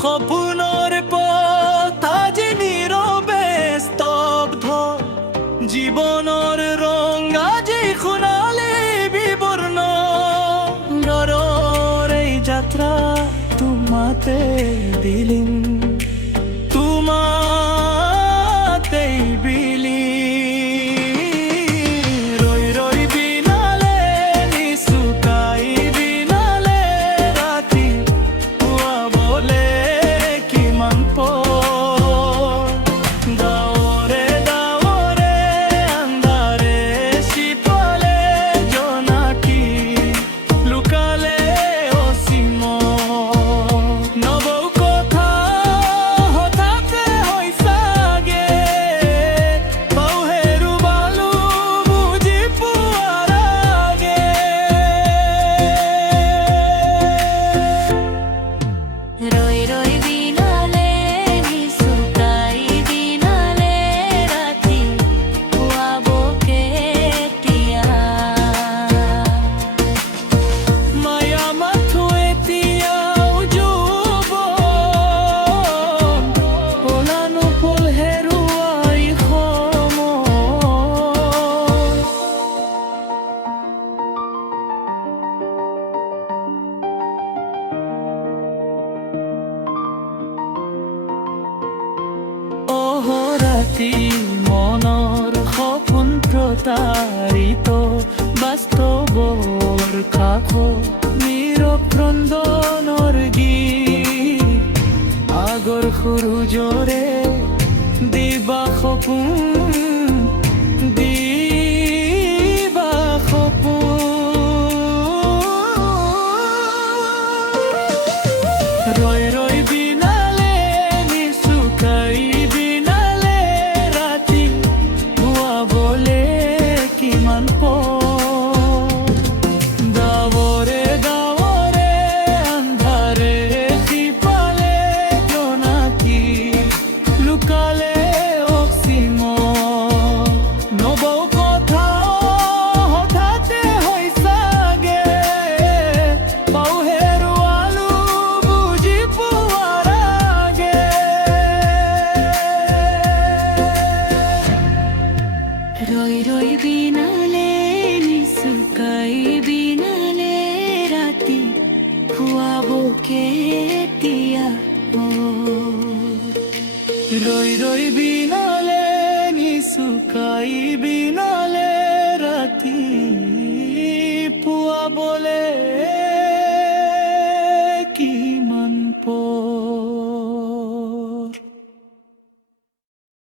সপোনৰ পথ আজি নীৰৱে স্তব্ধ, জীৱনৰ ৰং আজি সোণালী বিবৰ্ণ। ঘৰৰ এই যাত্ৰা তোমাতে দিলিম, তোমাতেই বিলীন। ৰৈ ৰৈ বিনালে নিচুকাই বিনালে ৰাতি পুৱাবলে কিমান পৰ। ডাৱৰে ডাৱৰে আন্ধাৰে সিপালে জোনাকী লুকালে অসীম। নবৌ কথা হঠাতে হৈছাগে, পাহৰু বালো বুজি পোৱাৰ আগে। ৰৈ ৰৈ বিনালে নিচুকাই বিনালে ৰাতি পুৱাব কেতিয়া। মায়া মাথো এতিয়াও যৌৱন, পলানো ফুল হেৰুৱাই সময়। অহৰাতি মনৰ সপোন প্ৰতাৰিত, বাস্তৱৰ কাষত নীৰৱ ক্ৰন্দনৰ গীত। আগৰ সূৰুজৰে দিবা সপোন, দিবা সপোন। ৰৈ ৰৈ